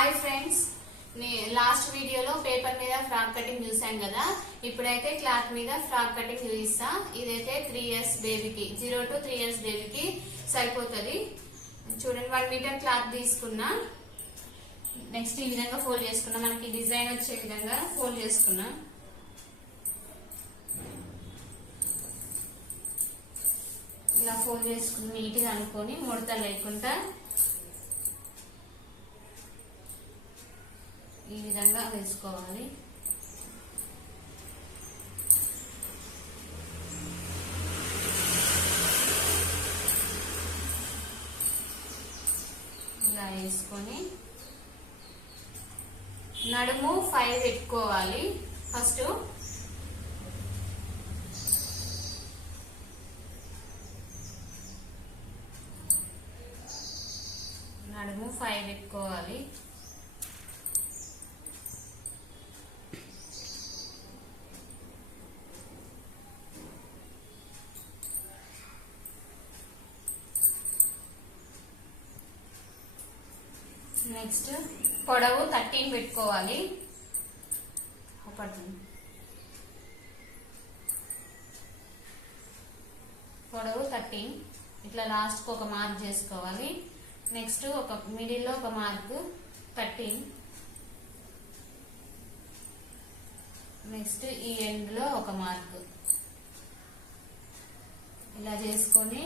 Hi friends last వీడియోలో paper మీద frock cutting చూసాం కదా. ఇప్పుడైతే క్లాత్ మీద ఫ్రాక్ కటింగ్ చూపిస్తా. ఇదైతే త్రీ ఇయర్స్ బేబీకి జీరో టు త్రీ ఇయర్స్ బేబీకి సరిపోతుంది. చూడండి వన్ మీటర్ క్లాత్ తీసుకున్నా. నెక్స్ట్ ఈ విధంగా ఫోల్డ్ చేసుకున్నా. మనకి డిజైన్ వచ్చే విధంగా ఫోల్డ్ చేసుకున్నా. ఇలా ఫోల్డ్ చేసుకుని నీట్గా అనుకొని ముడత లేకుండా ఈ విధంగా వేసుకోవాలి. ఇలా వేసుకొని నడుము ఫైవ్ పెట్టుకోవాలి. ఫస్ట్ నడుము ఫైవ్ పెట్టుకోవాలి. నెక్స్ట్ పొడవు థర్టీన్ పెట్టుకోవాలి. పడుతుంది పొడవు థర్టీన్ ఇట్లా లాస్ట్కి ఒక మార్క్ చేసుకోవాలి. నెక్స్ట్ ఒక మిడిల్లో ఒక మార్క్ థర్టీన్ నెక్స్ట్ ఈ ఎండ్లో ఒక మార్క్ ఇలా చేసుకొని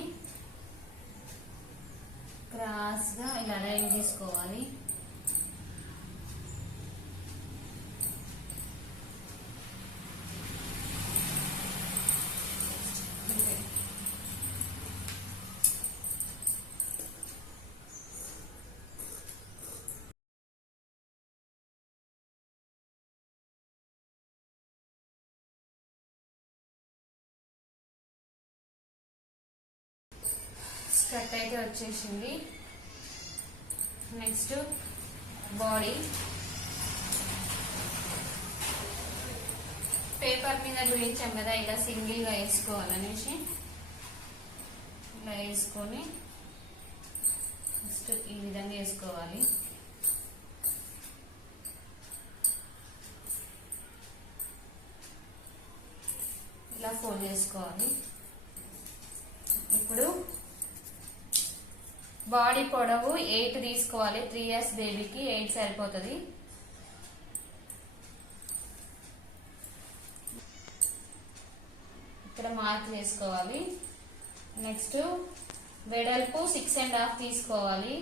క్రాస్గా ఇలా లైన్ తీసుకోవాలి. స్కర్ట్ అయితే వచ్చేసింది. Next body. పేపర్ మీద చూపించాం కదా ఇలా సింగిల్గా వేసుకోవాలనేసి. ఇలా వేసుకొని నెక్స్ట్ ఈ విధంగా వేసుకోవాలి. ఇలా ఫోల్డ్ చేసుకోవాలి. ఇప్పుడు బాడీ పొడవు ఎయిట్ తీసుకోవాలి. త్రీ ఇయర్స్ బేబీకి ఎయిట్ సరిపోతుంది. ఇక్కడ మార్క్ చేసుకోవాలి నెక్స్ట్ వెడల్పు సిక్స్ అండ్ హాఫ్ తీసుకోవాలి.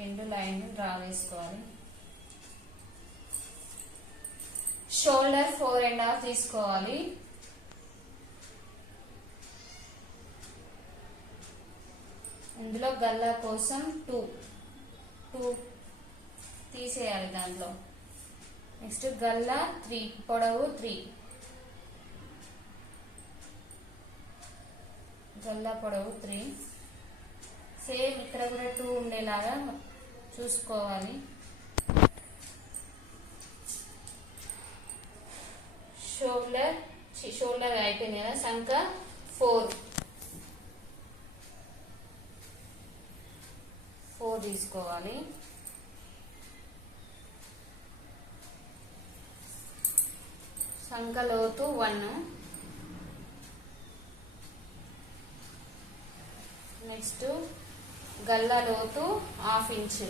రెండు లైన్లు డ్రా చేసుకోవాలి షోల్డర్ ఫోర్ అండ్ హాఫ్ తీసుకోవాలి. ఇందులో గల్లా కోసం టూ టూ తీసేయాలి దాంట్లో. నెక్స్ట్ గల్లా త్రీ పొడవు త్రీ. గల్లా పొడవు త్రీ. సేమ్ ఇక్కడ కూడా టూ ఉండేలాగా చూసుకోవాలి. షోల్డర్ షోల్డర్ అయిపోయింది కదా సంక ఫోర్ ఫోర్ తీసుకోవాలి. సంకలోతు వన్. నెక్స్ట్ గల్లలోతు హాఫ్ ఇంచ్.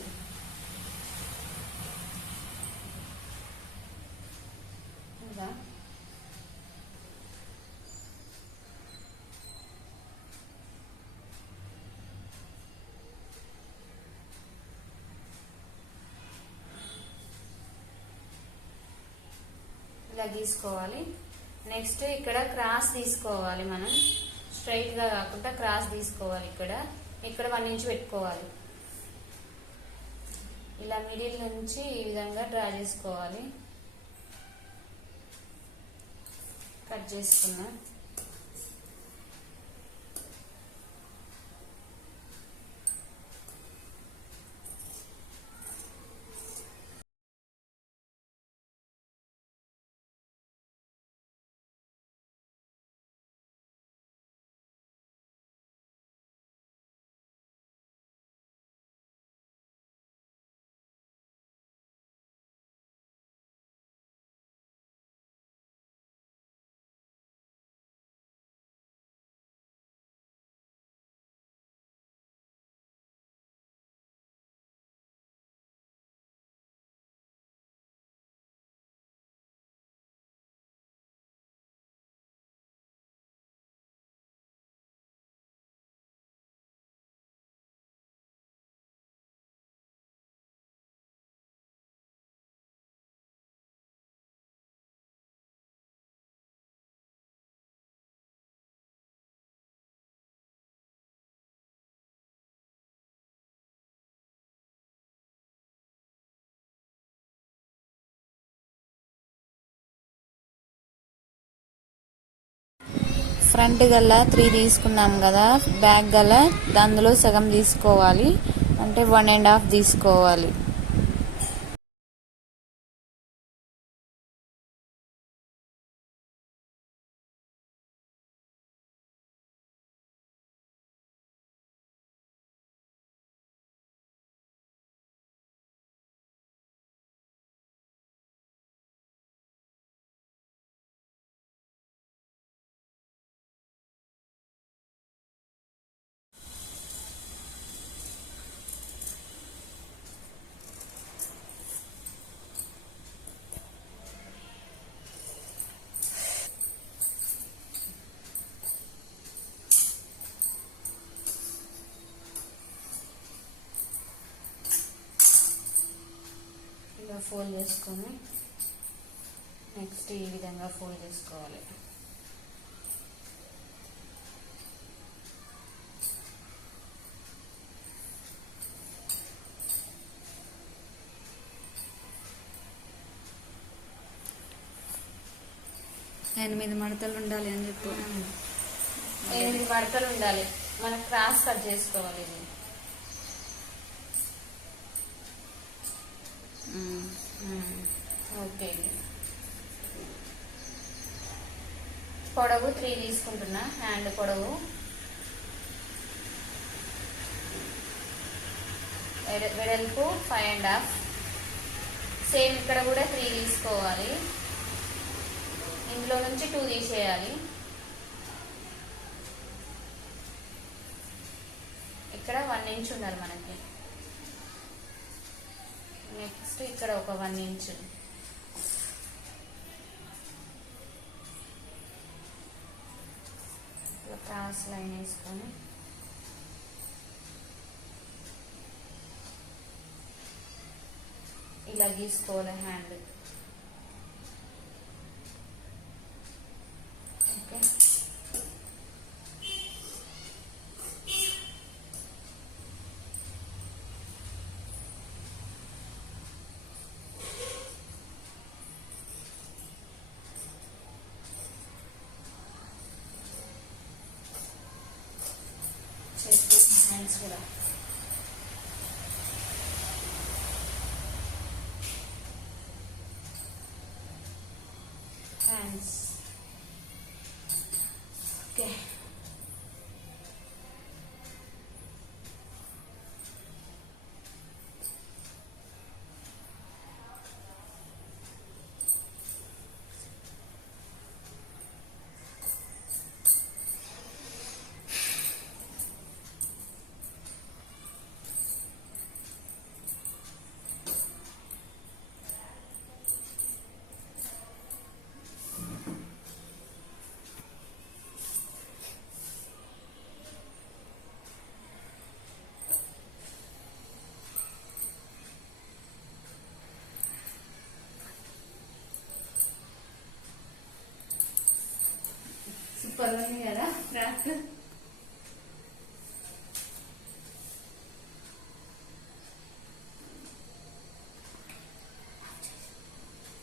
ఇలా గీసుకోవాలి. నెక్స్ట్ ఇక్కడ క్రాస్ తీసుకోవాలి మనం. స్ట్రైట్గా కాకుండా క్రాస్ తీసుకోవాలి ఇక్కడ. ఇక్కడ వన్ ఇంచ్ పెట్టుకోవాలి. ఇలా మిడిల్ నుంచి ఈ విధంగా డ్రా చేసుకోవాలి. కట్ చేసుకున్నాం. ఫ్రంట్ గల్లా త్రీ తీసుకున్నాం కదా బ్యాక్ గల అందులో సగం తీసుకోవాలి. అంటే వన్ అండ్ హాఫ్ తీసుకోవాలి. ఫోల్డ్ చేసుకొని నెక్స్ట్ ఈ విధంగా ఫోల్డ్ చేసుకోవాలి. ఎనిమిది మడతలు ఉండాలి అని చెప్పు. ఎనిమిది మడతలు ఉండాలి. మనం క్రాస్ కట్ చేసుకోవాలి ఇది. ఓకే. పొడవు త్రీ తీసుకుంటున్నా. హ్యాండ్ పొడవు. వెడల్పు ఫైవ్ అండ్ హాఫ్. సేమ్ ఇక్కడ కూడా త్రీ తీసుకోవాలి. ఇందులో నుంచి టూ తీసేయాలి. ఇక్కడ వన్ ఇంచ్ ఉండాలి మనకి. నెక్స్ట్ ఇక్కడ ఒక వన్ ఇంచ్ క్రాస్ లైన్ వేసుకొని. ఇలా గీసుకోవాలి హ్యాండ్ ఓకే చేసి సూపర్ ఉంది కదా ఫ్రాక్